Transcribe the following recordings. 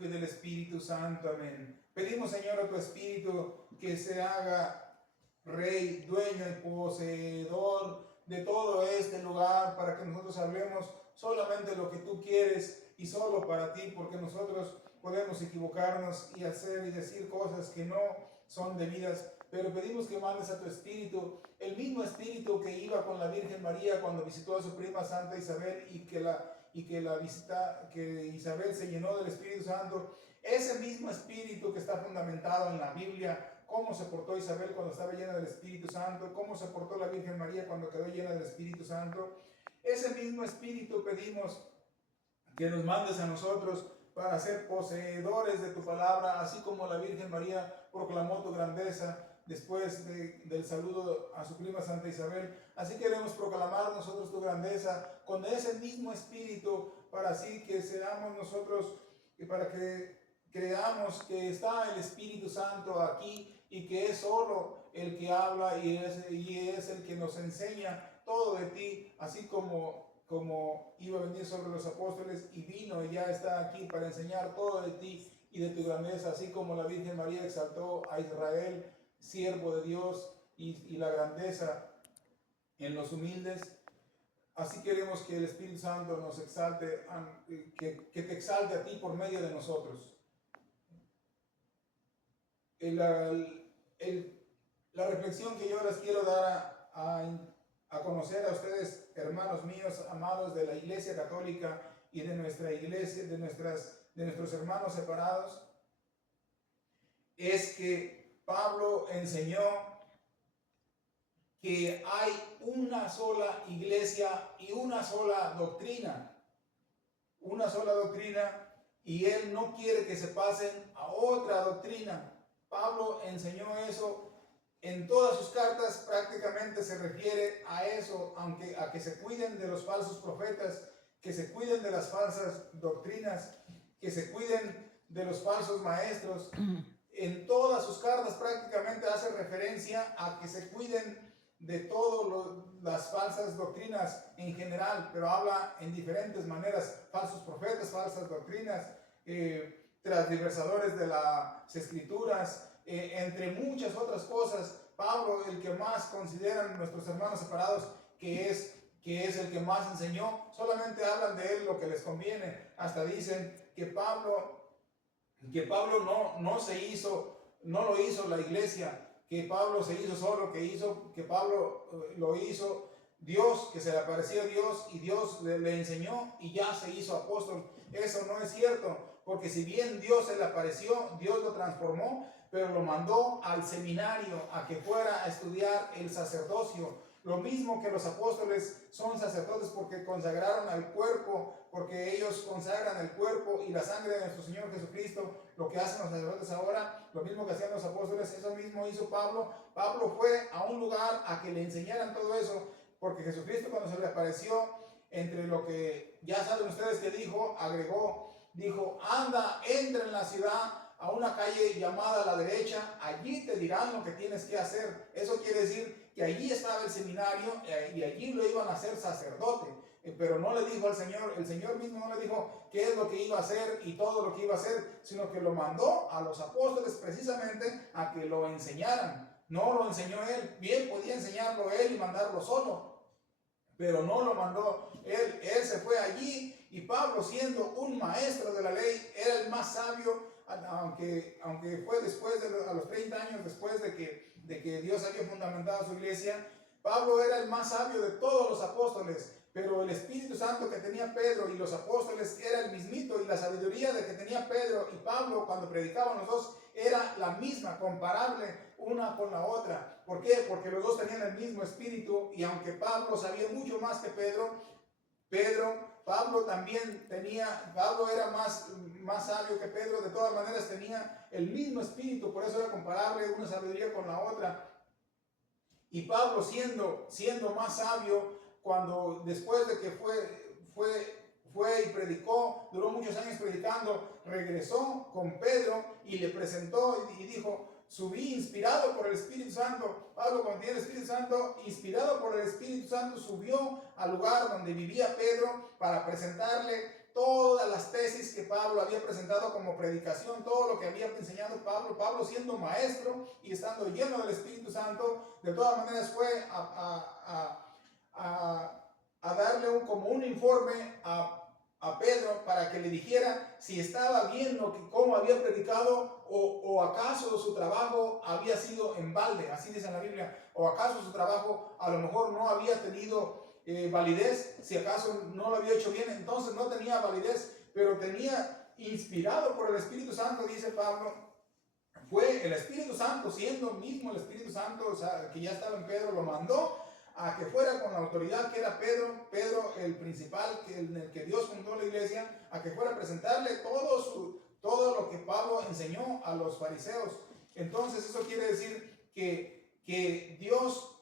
y del Espíritu Santo. Amén. Pedimos, Señor, a tu Espíritu que se haga Rey, dueño y poseedor de todo este lugar, para que nosotros hablemos solamente lo que tú quieres y solo para ti, porque nosotros podemos equivocarnos y hacer y decir cosas que no son debidas, pero pedimos que mandes a tu Espíritu, el mismo Espíritu que iba con la Virgen María cuando visitó a su prima Santa Isabel y que Isabel se llenó del Espíritu Santo. Ese mismo Espíritu que está fundamentado en la Biblia, cómo se portó Isabel cuando estaba llena del Espíritu Santo, cómo se portó la Virgen María cuando quedó llena del Espíritu Santo. Ese mismo Espíritu pedimos que nos mandes a nosotros para ser poseedores de tu palabra, así como la Virgen María proclamó tu grandeza después del saludo a su prima Santa Isabel. Así queremos proclamar nosotros tu grandeza con ese mismo Espíritu, para así que seamos nosotros y para que creamos que está el Espíritu Santo aquí y que es solo el que habla y es el que nos enseña todo de ti, así como iba a venir sobre los apóstoles y vino y ya está aquí para enseñar todo de ti y de tu grandeza, así como la Virgen María exaltó a Israel, siervo de Dios, y la grandeza en los humildes. Así queremos que el Espíritu Santo nos exalte, que te exalte a ti por medio de nosotros. La reflexión que yo les quiero dar a conocer a ustedes, hermanos míos, amados de la Iglesia Católica y de nuestra iglesia, de nuestros hermanos separados, es que Pablo enseñó que hay una sola iglesia y una sola doctrina, y él no quiere que se pasen a otra doctrina. Pablo enseñó eso en todas sus cartas, prácticamente se refiere a eso, a que se cuiden de los falsos profetas, que se cuiden de las falsas doctrinas, que se cuiden de los falsos maestros. En todas sus cartas prácticamente hace referencia a que se cuiden de todas las falsas doctrinas en general, pero habla en diferentes maneras: falsos profetas, falsas doctrinas, transversadores de las escrituras, entre muchas otras cosas. Pablo, el que más consideran nuestros hermanos separados que es el que más enseñó, solamente hablan de él lo que les conviene. Hasta dicen que Pablo no lo hizo la iglesia, que Pablo se hizo solo, que Pablo lo hizo Dios, que se le apareció Dios y Dios le enseñó y ya se hizo apóstol. Eso no es cierto, porque si bien Dios se le apareció, Dios lo transformó, pero lo mandó al seminario a que fuera a estudiar el sacerdocio. Lo mismo que los apóstoles son sacerdotes porque consagraron al cuerpo, porque ellos consagran el cuerpo y la sangre de nuestro Señor Jesucristo. Lo que hacen los sacerdotes ahora, lo mismo que hacían los apóstoles, eso mismo hizo Pablo. Pablo fue a un lugar a que le enseñaran todo eso, porque Jesucristo, cuando se le apareció, entre lo que ya saben ustedes que dijo, dijo: anda, entra en la ciudad a una calle llamada a la derecha, allí te dirán lo que tienes que hacer. Eso quiere decir que allí estaba el seminario y allí lo iban a hacer sacerdote. Pero no le dijo al Señor, el Señor mismo no le dijo qué es lo que iba a hacer y todo lo que iba a hacer, sino que lo mandó a los apóstoles precisamente a que lo enseñaran. No lo enseñó él. Bien podía enseñarlo él y mandarlo solo, pero no lo mandó él. Él se fue allí, y Pablo, siendo un maestro de la ley, era el más sabio, aunque fue después a los 30 años después de que Dios había fundamentado su iglesia. Pablo era el más sabio de todos los apóstoles, pero el Espíritu Santo que tenía Pedro y los apóstoles era el mismito, y la sabiduría de que tenía Pedro y Pablo cuando predicaban los dos era la misma, comparable una con la otra. ¿Por qué? Porque los dos tenían el mismo espíritu, y aunque Pablo sabía mucho más que Pablo era más sabio que Pedro, de todas maneras tenía el mismo espíritu, por eso era comparable una sabiduría con la otra. Y Pablo, siendo más sabio, cuando después de que fue y predicó, duró muchos años predicando, regresó con Pedro y le presentó y dijo: subí inspirado por el Espíritu Santo. Pablo, cuando tiene el Espíritu Santo, inspirado por el Espíritu Santo, subió al lugar donde vivía Pedro para presentarle todas las tesis que Pablo había presentado como predicación, todo lo que había enseñado Pablo. Pablo siendo maestro y estando lleno del Espíritu Santo, de todas maneras fue a darle como un informe a Pedro para que le dijera si estaba bien cómo había predicado, o acaso su trabajo había sido en balde, así dice en la Biblia, o acaso su trabajo a lo mejor no había tenido validez, si acaso no lo había hecho bien, entonces no tenía validez, pero tenía, inspirado por el Espíritu Santo, dice Pablo, fue el Espíritu Santo, siendo mismo el Espíritu Santo, o sea, que ya estaba en Pedro, lo mandó a que fuera con la autoridad que era Pedro el principal, en el que Dios fundó la iglesia, a que fuera a presentarle todo lo que Pablo enseñó a los fariseos. Entonces eso quiere decir que Dios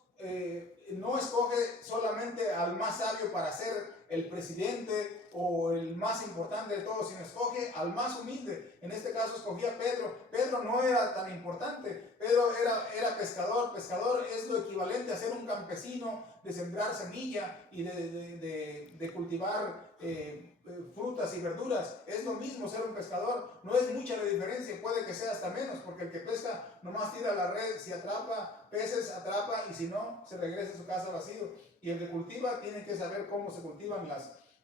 no escoge solamente al más sabio para ser el presidente o el más importante de todos, sino escoge al más humilde. En este caso escogía a Pedro. Pedro no era tan importante. Pedro era pescador. Pescador es lo equivalente a ser un campesino, de sembrar semilla y de cultivar frutas y verduras. Es lo mismo ser un pescador. No es mucha la diferencia, puede que sea hasta menos, porque el que pesca nomás tira la red, si atrapa peces atrapa, y si no, se regresa a su casa vacío. Y el que cultiva tiene que saber cómo se cultivan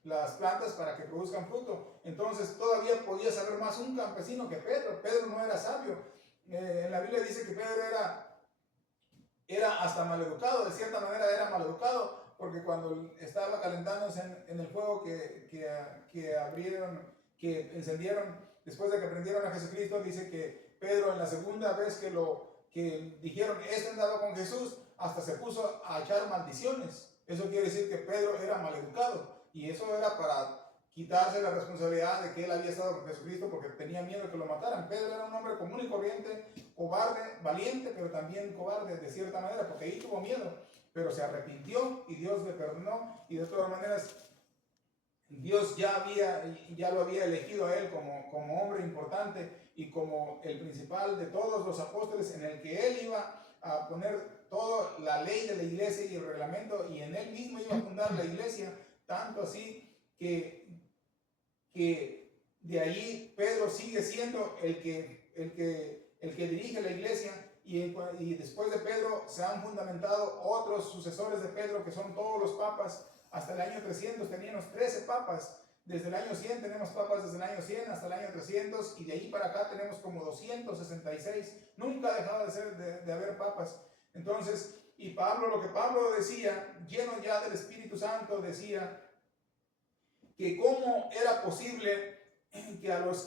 las plantas para que produzcan fruto. Entonces todavía podía saber más un campesino que Pedro. Pedro no era sabio. En la Biblia dice que Pedro era hasta maleducado, de cierta manera era maleducado, porque cuando estaba calentándose en el fuego que encendieron después de que prendieron a Jesucristo, dice que Pedro, en la segunda vez que dijeron, este andaba con Jesús, hasta se puso a echar maldiciones. Eso quiere decir que Pedro era maleducado, y eso era para quitarse la responsabilidad de que él había estado con Jesucristo, porque tenía miedo de que lo mataran. Pedro era un hombre común y corriente, cobarde, valiente, pero también cobarde de cierta manera, porque ahí tuvo miedo, pero se arrepintió y Dios le perdonó, y de todas maneras Dios ya lo había elegido a él como hombre importante y como el principal de todos los apóstoles, en el que él iba a poner toda la ley de la iglesia y el reglamento, y en él mismo iba a fundar la iglesia, tanto así que de allí Pedro sigue siendo el que dirige la iglesia, y después de Pedro se han fundamentado otros sucesores de Pedro, que son todos los papas. Hasta el año 300 teníamos 13 papas. Desde el año 100 tenemos papas, desde el año 100 hasta el año 300, y de ahí para acá tenemos como 266. Nunca ha dejado de haber papas. Entonces, y Pablo, lo que Pablo decía, lleno ya del Espíritu Santo, decía que cómo era posible que a los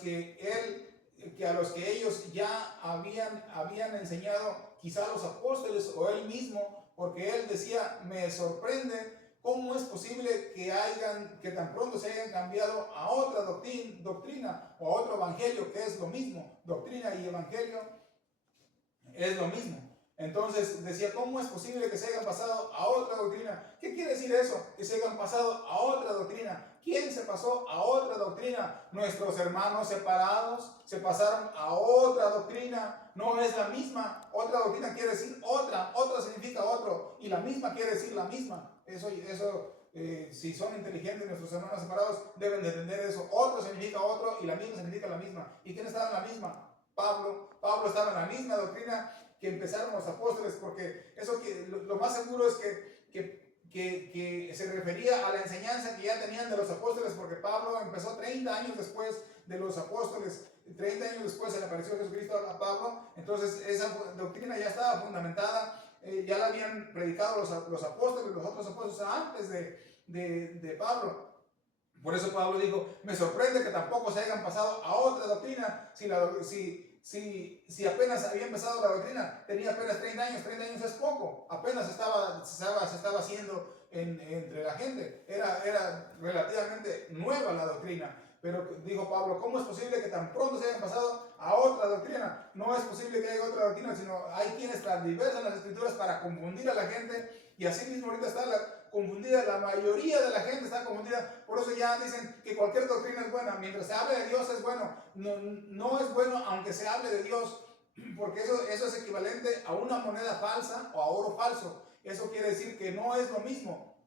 que ellos ya habían enseñado, quizá los apóstoles o él mismo, porque él decía, me sorprende cómo es posible que tan pronto se hayan cambiado a otra doctrina o a otro evangelio, que es lo mismo. Doctrina y evangelio es lo mismo. Entonces decía, ¿cómo es posible que se hayan pasado a otra doctrina? ¿Qué quiere decir eso? Que se hayan pasado a otra doctrina. ¿Quién se pasó a otra doctrina? Nuestros hermanos separados se pasaron a otra doctrina. No es la misma. Otra doctrina quiere decir otra significa otro, y la misma quiere decir la misma. Eso si son inteligentes nuestros hermanos separados, deben de entender eso. Otro significa otro, y la misma significa la misma. ¿Y quién estaba en la misma? Pablo estaba en la misma doctrina que empezaron los apóstoles, porque eso lo más seguro es que se refería a la enseñanza que ya tenían de los apóstoles, porque Pablo empezó 30 años después de los apóstoles. 30 años después se le apareció Jesucristo a Pablo. Entonces esa doctrina ya estaba fundamentada, ya la habían predicado los apóstoles, los otros apóstoles, antes de Pablo. Por eso Pablo dijo, me sorprende que tampoco se hayan pasado a otra doctrina. Si apenas había empezado la doctrina, tenía apenas 30 años. 30 años es poco, apenas se estaba haciendo entre la gente. Era relativamente nueva la doctrina. Pero dijo Pablo, ¿cómo es posible que tan pronto se hayan pasado a otra doctrina? No es posible que haya otra doctrina, sino hay quienes transversan las escrituras para confundir a la gente, y así mismo ahorita está confundida, la mayoría de la gente está confundida. Por eso ya dicen que cualquier doctrina es buena, mientras se hable de Dios es bueno. No es bueno aunque se hable de Dios, porque eso es equivalente a una moneda falsa o a oro falso. Eso quiere decir que no es lo mismo.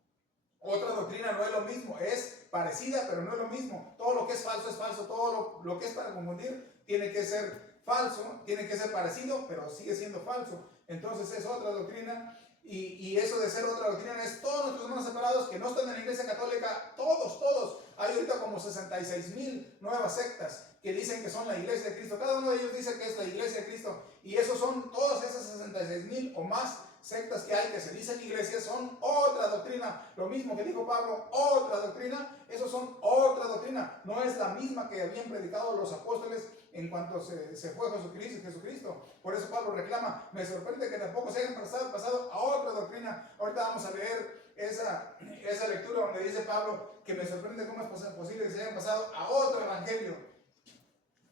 Otra doctrina no es lo mismo, es parecida, pero no es lo mismo. Todo lo que es falso, todo lo que es para confundir tiene que ser falso, tiene que ser parecido, pero sigue siendo falso. Entonces es otra doctrina, y eso de ser otra doctrina es todos nuestros hermanos separados que no están en la iglesia católica, todos. Hay ahorita como 66,000 nuevas sectas que dicen que son la iglesia de Cristo. Cada uno de ellos dice que es la iglesia de Cristo, y esos son todas esas 66,000 o más sectas que hay que se dicen iglesias, son otra doctrina. Lo mismo que dijo Pablo, otra doctrina, esos son otra doctrina. No es la misma que habían predicado los apóstoles en cuanto se fue Jesucristo. Por eso Pablo reclama, me sorprende que tampoco se hayan pasado a otra doctrina. Ahorita vamos a leer esa lectura donde dice Pablo que me sorprende cómo es posible que se hayan pasado a otro evangelio.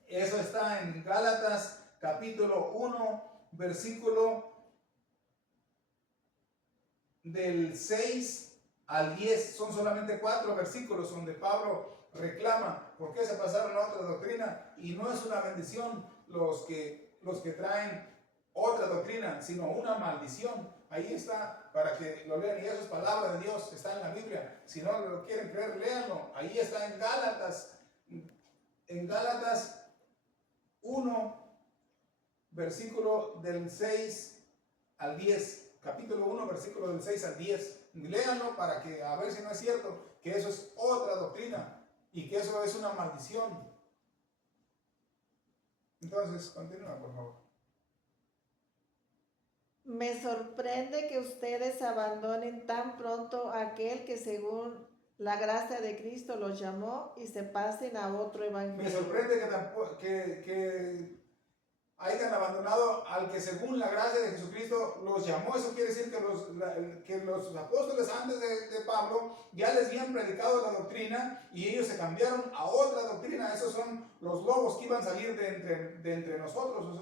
Eso está en Gálatas capítulo 1, versículo del 6 al 10. Son solamente 4 versículos donde Pablo reclama por qué se pasaron a otra doctrina, y no es una bendición los que traen otra doctrina, sino una maldición. Ahí está, para que lo lean, y eso es palabra de Dios, está en la Biblia. Si no lo quieren creer, léanlo. Ahí está en Gálatas 1, versículo del 6 al 10. Capítulo 1, versículo del 6 al 10. Léanlo para que a ver si no es cierto que eso es otra doctrina y que eso es una maldición. Entonces, continúa, por favor. Me sorprende que ustedes abandonen tan pronto a aquel que según la gracia de Cristo los llamó y se pasen a otro evangelio. Me sorprende que hayan abandonado al que según la gracia de Jesucristo los llamó. Eso quiere decir que los apóstoles antes de Pablo ya les habían predicado la doctrina y ellos se cambiaron a otra doctrina. Esos son los lobos que iban a salir de entre nosotros,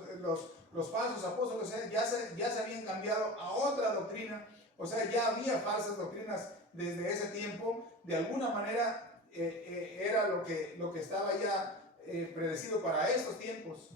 los falsos apóstoles. Ya se habían cambiado a otra doctrina. O sea, ya había falsas doctrinas desde ese tiempo. De alguna manera era lo que estaba ya predecido para estos tiempos.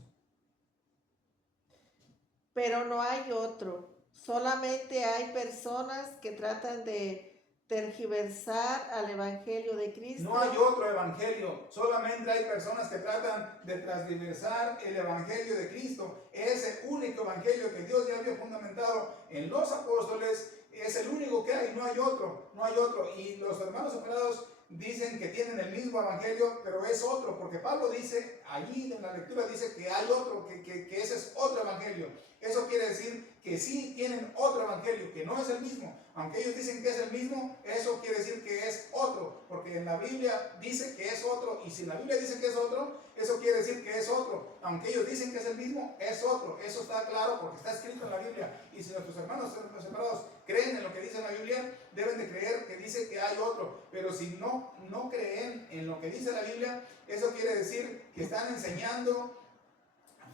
Pero no hay otro. Solamente hay personas que tratan de tergiversar al evangelio de Cristo. No hay otro evangelio. Solamente hay personas que tratan de transversar el evangelio de Cristo. Ese único evangelio que Dios ya había fundamentado en los apóstoles es el único que hay. No hay otro. Y los hermanos separados dicen que tienen el mismo evangelio, pero es otro, porque Pablo dice, allí en la lectura dice que hay otro, que ese es otro evangelio. Eso quiere decir que sí tienen otro evangelio, que no es el mismo. Aunque ellos dicen que es el mismo, eso quiere decir que es otro, porque en la Biblia dice que es otro, y si en la Biblia dice que es otro, eso quiere decir que es otro. Aunque ellos dicen que es el mismo, es otro. Eso está claro porque está escrito en la Biblia. Y si nuestros hermanos separados creen en lo que dice la Biblia, deben de creer que dice que hay otro. Pero si no creen en lo que dice la Biblia, eso quiere decir que están enseñando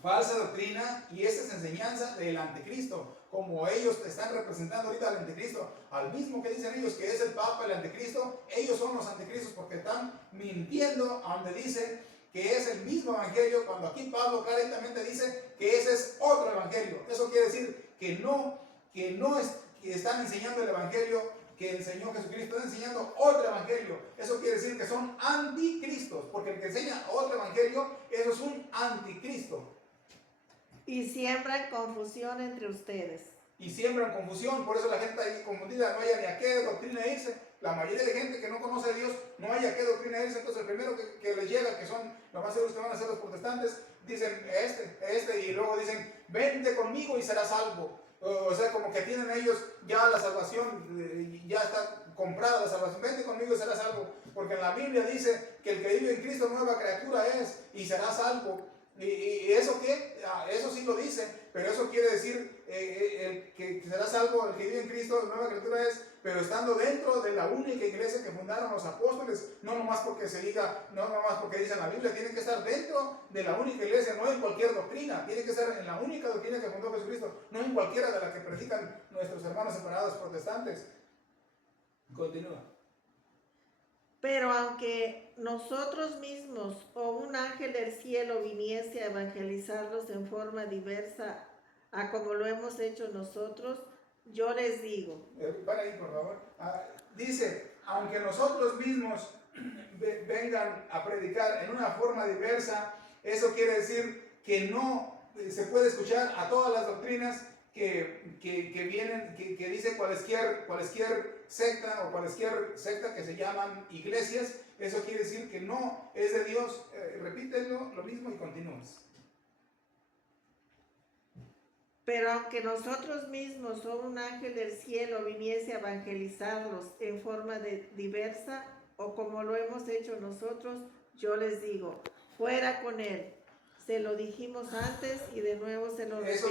falsa doctrina, y esta es enseñanza del anticristo. Como ellos están representando ahorita al anticristo, al mismo que dicen ellos que es el Papa, el anticristo, ellos son los anticristos porque están mintiendo a donde dice que es el mismo evangelio, cuando aquí Pablo claramente dice que ese es otro evangelio. Eso quiere decir que están enseñando el evangelio que enseñó Jesucristo, están enseñando otro evangelio. Eso quiere decir que son anticristos, porque el que enseña otro evangelio, eso es un anticristo. Y siembran confusión entre ustedes. Y siembran confusión, por eso la gente ahí confundida, no haya ni a qué doctrina irse. La mayoría de gente que no conoce a Dios no hay a qué doctrina irse. Entonces el primero que les llega, que son lo más seguros que van a ser los protestantes, dicen y luego dicen, vente conmigo y serás salvo. O sea, como que tienen ellos ya la salvación, ya está comprada la salvación. Vente conmigo y serás salvo, porque en la Biblia dice que el que vive en Cristo nueva criatura es y será salvo. ¿Y eso qué? Eso sí lo dice, pero eso quiere decir el que será salvo, el que vive en Cristo, nueva criatura es, pero estando dentro de la única iglesia que fundaron los apóstoles, no nomás porque se diga, no nomás porque dice en la Biblia, tiene que estar dentro de la única iglesia, no en cualquier doctrina, tiene que estar en la única doctrina que fundó Jesucristo, no en cualquiera de la que predican nuestros hermanos separados protestantes. Continúa. Pero aunque nosotros mismos o un ángel del cielo viniese a evangelizarlos en forma diversa a como lo hemos hecho nosotros, yo les digo. Para ahí, por favor. Dice, aunque nosotros mismos vengan a predicar en una forma diversa, eso quiere decir que no se puede escuchar a todas las doctrinas que vienen, que dice cualquier secta o cualquier secta que se llaman iglesias. Eso quiere decir que no es de Dios. Repítelo lo mismo y continúas. Pero aunque nosotros mismos o un ángel del cielo viniese a evangelizarlos en forma diversa o como lo hemos hecho nosotros, yo les digo, fuera con él. Se lo dijimos antes y de nuevo se lo repito.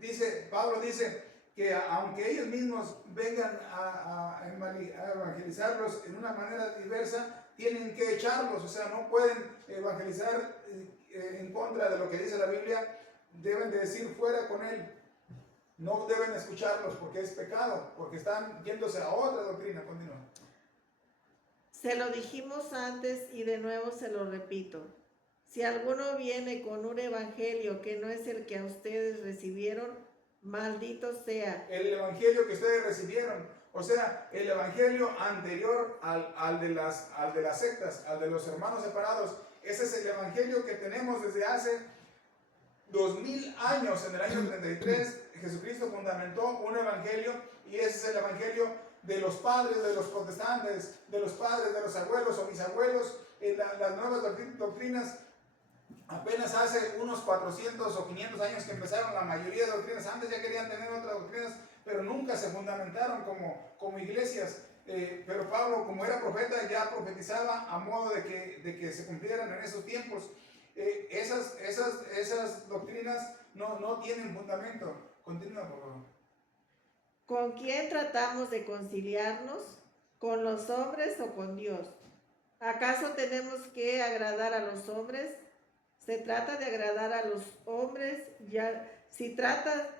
Eso Pablo dice que aunque ellos mismos vengan a evangelizarlos en una manera diversa, tienen que echarlos, o sea, no pueden evangelizar en contra de lo que dice la Biblia. Deben de decir fuera con él. No deben escucharlos porque es pecado, porque están yéndose a otra doctrina. Continúa. Se lo dijimos antes y de nuevo se lo repito. Si alguno viene con un evangelio que no es el que a ustedes recibieron, maldito sea. El evangelio que ustedes recibieron, o sea, el evangelio anterior al de las sectas, al de los hermanos separados, ese es el evangelio que tenemos desde hace 2000 años. En el año 33 Jesucristo fundamentó un evangelio y ese es el evangelio de los padres, de los protestantes, de los padres, de los abuelos o bisabuelos. Las nuevas doctrinas apenas hace unos 400 o 500 años que empezaron la mayoría de doctrinas. Antes ya querían tener otras doctrinas, pero nunca se fundamentaron como iglesias. Pero Pablo, como era profeta, ya profetizaba a modo de que se cumplieran en esos tiempos. Esas doctrinas no tienen fundamento. Continúa, por favor. ¿Con quién tratamos de conciliarnos? ¿Con los hombres o con Dios? ¿Acaso tenemos que agradar a los hombres? Se trata de agradar a los hombres. Si tratara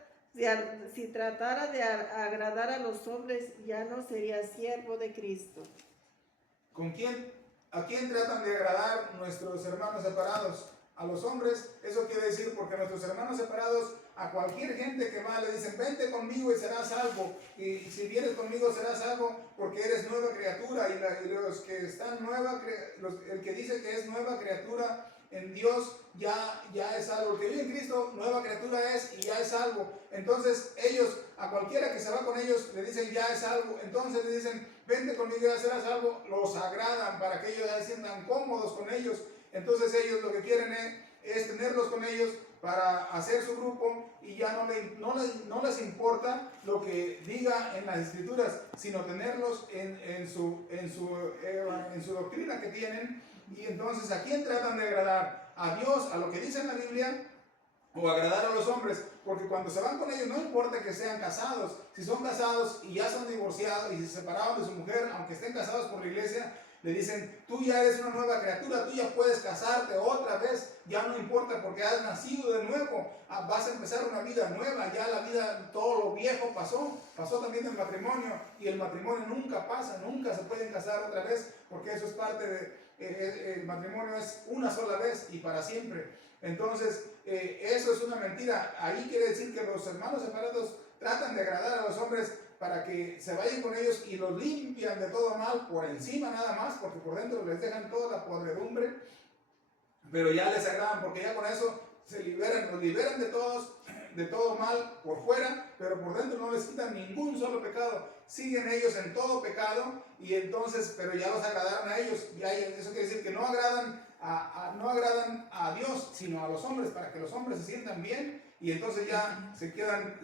de agradar a los hombres, ya no sería siervo de Cristo. ¿A quién tratan de agradar nuestros hermanos separados? A los hombres. Eso quiere decir porque nuestros hermanos separados, a cualquier gente que va, le dicen, vente conmigo y serás salvo. Y si vienes conmigo serás salvo porque eres nueva criatura. Y los que están el que dice que es nueva criatura en Dios ya es salvo. El que vive en Cristo, nueva criatura es y ya es salvo. Entonces ellos, a cualquiera que se va con ellos, le dicen ya es salvo. Entonces le dicen, vente conmigo y ya serás salvo. Los agradan para que ellos se sientan cómodos con ellos. Entonces ellos lo que quieren es tenerlos con ellos para hacer su grupo y ya no les importa lo que diga en las escrituras, sino tenerlos en su doctrina que tienen. Y entonces, ¿a quién tratan de agradar? ¿A Dios, a lo que dice en la Biblia, o agradar a los hombres? Porque cuando se van con ellos, no importa que sean casados. Si son casados y ya son divorciados y se separaron de su mujer, aunque estén casados por la iglesia, le dicen, tú ya eres una nueva criatura, tú ya puedes casarte otra vez, ya no importa porque has nacido de nuevo, vas a empezar una vida nueva, ya la vida, todo lo viejo pasó también el matrimonio, y el matrimonio nunca pasa, nunca se pueden casar otra vez, porque eso es parte el matrimonio es una sola vez y para siempre. Entonces, eso es una mentira. Ahí quiere decir que los hermanos separados tratan de agradar a los hombres para que se vayan con ellos y los limpian de todo mal por encima nada más, porque por dentro les dejan toda la podredumbre, pero ya les agradan porque ya con eso los liberan de todo mal por fuera, pero por dentro no les quitan ningún solo pecado. Siguen ellos en todo pecado y entonces, pero ya los agradaron a ellos. Eso quiere decir que no agradan a Dios, sino a los hombres, para que los hombres se sientan bien. Y entonces ya se quedan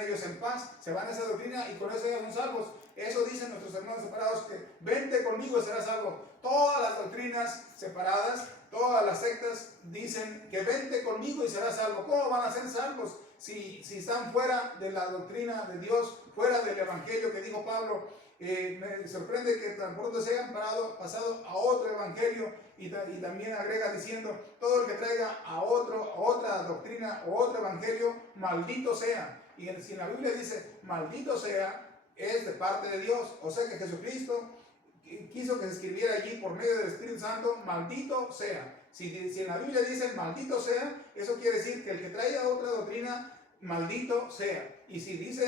ellos en paz, se van a esa doctrina y con eso ya son salvos. Eso dicen nuestros hermanos separados, que vente conmigo y serás salvo. Todas las doctrinas separadas, todas las sectas dicen que vente conmigo y serás salvo. ¿Cómo van a ser salvos si están fuera de la doctrina de Dios, fuera del evangelio que dijo Pablo? Me sorprende que tan pronto se hayan pasado a otro evangelio y también agrega diciendo, todo el que traiga a otra doctrina o otro evangelio, maldito sea. Y si en la Biblia dice maldito sea, es de parte de Dios. O sea que Jesucristo quiso que se escribiera allí por medio del Espíritu Santo, maldito sea. Si en la Biblia dice maldito sea, eso quiere decir que el que traiga otra doctrina, maldito sea. Y si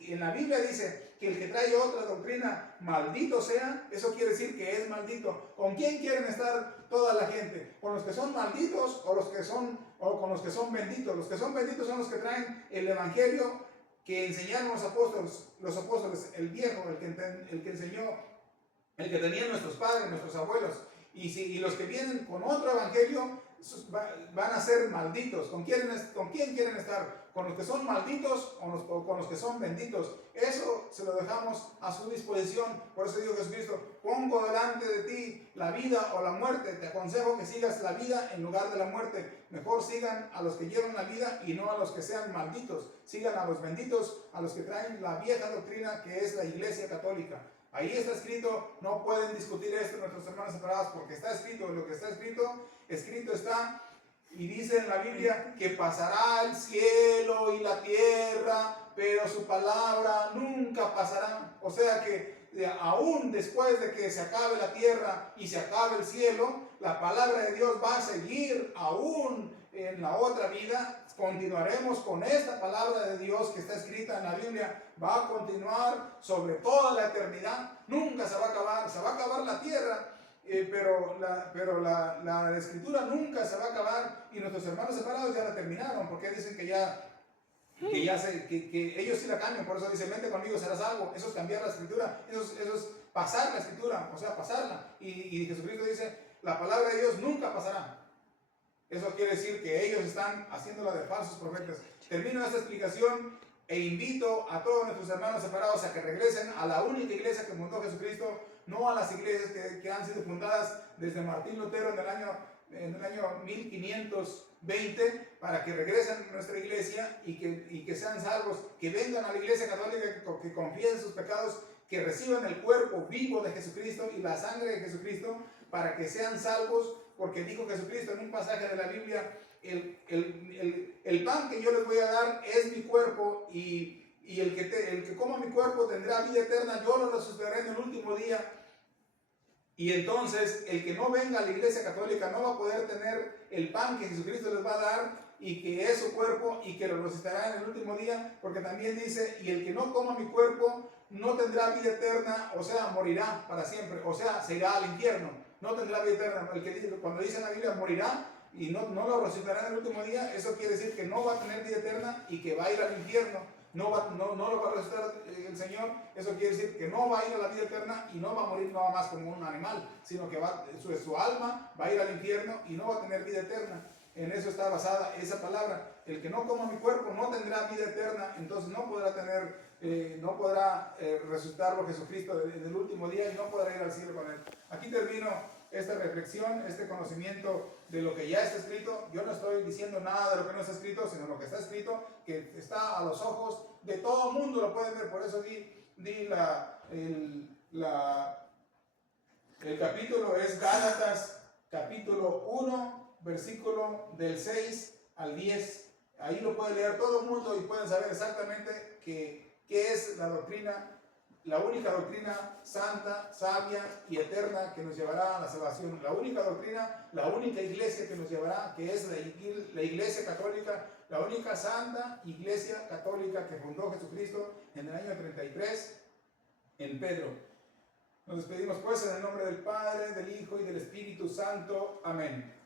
en la Biblia dice que el que trae otra doctrina, maldito sea, eso quiere decir que es maldito. ¿Con quién quieren estar toda la gente? ¿Con los que son malditos o con los que son benditos? Los que son benditos son los que traen el evangelio que enseñaron los apóstoles, el viejo, el que enseñó, el que tenían nuestros padres, nuestros abuelos. Y los que vienen con otro evangelio van a ser malditos. ¿Con quién quieren estar? ¿Con los que son malditos o con los que son benditos? Eso se lo dejamos a su disposición. Por eso dijo Jesucristo: pongo delante de ti la vida o la muerte. Te aconsejo que sigas la vida en lugar de la muerte. Mejor sigan a los que llevan la vida y no a los que sean malditos. Sigan a los benditos, a los que traen la vieja doctrina, que es la Iglesia Católica. Ahí está escrito, no pueden discutir esto nuestros hermanos separados, porque está escrito, lo que está escrito está, y dice en la Biblia que pasará el cielo y la tierra, pero su palabra nunca pasará. O sea que aún después de que se acabe la tierra y se acabe el cielo, la palabra de Dios va a seguir aún en la otra vida. Continuaremos con esta palabra de Dios que está escrita en la Biblia. Va a continuar sobre toda la eternidad. Nunca se va a acabar. Se va a acabar la tierra, pero la escritura nunca se va a acabar. Y nuestros hermanos separados ya la terminaron, porque dicen que ellos sí la cambian. Por eso dicen: vente conmigo, serás salvo. Eso es cambiar la escritura. Eso es pasar la escritura, o sea, pasarla. Y Jesucristo dice: la palabra de Dios nunca pasará. Eso quiere decir que ellos están haciéndola de falsos profetas. Termino esta explicación e invito a todos nuestros hermanos separados a que regresen a la única iglesia que fundó Jesucristo, no a las iglesias que han sido fundadas desde Martín Lutero en el año 1520, para que regresen a nuestra iglesia y que sean salvos, que vengan a la Iglesia Católica, que confiesen sus pecados, que reciban el cuerpo vivo de Jesucristo y la sangre de Jesucristo, para que sean salvos. Porque dijo Jesucristo en un pasaje de la Biblia: el pan que yo les voy a dar es mi cuerpo, y el que coma mi cuerpo tendrá vida eterna. Yo lo resucitaré en el último día. Y entonces el que no venga a la Iglesia Católica no va a poder tener el pan que Jesucristo les va a dar, y que es su cuerpo, y que lo resucitará en el último día. Porque también dice: y el que no coma mi cuerpo no tendrá vida eterna, o sea, morirá para siempre, o sea, se irá al infierno. No tendrá vida eterna. El que dice, cuando dice en la Biblia morirá y no lo resucitará en el último día, eso quiere decir que no va a tener vida eterna y que va a ir al infierno. No lo va a resucitar el Señor. Eso quiere decir que no va a ir a la vida eterna y no va a morir nada más como un animal, sino que su alma va a ir al infierno y no va a tener vida eterna. En eso está basada esa palabra: el que no coma mi cuerpo no tendrá vida eterna. Entonces no podrá resucitarlo Jesucristo en el último día, y no podrá ir al cielo con él. Aquí termino esta reflexión, este conocimiento de lo que ya está escrito. Yo no estoy diciendo nada de lo que no está escrito, sino lo que está escrito, que está a los ojos de todo el mundo, lo pueden ver. Por eso el capítulo es Gálatas, capítulo 1, versículo del 6 al 10. Ahí lo puede leer todo el mundo y pueden saber exactamente qué es la doctrina, la única doctrina santa, sabia y eterna que nos llevará a la salvación. La única doctrina, la única iglesia que nos llevará, que es la Iglesia Católica, la única santa Iglesia Católica que fundó Jesucristo en el año 33 en Pedro. Nos despedimos pues en el nombre del Padre, del Hijo y del Espíritu Santo. Amén.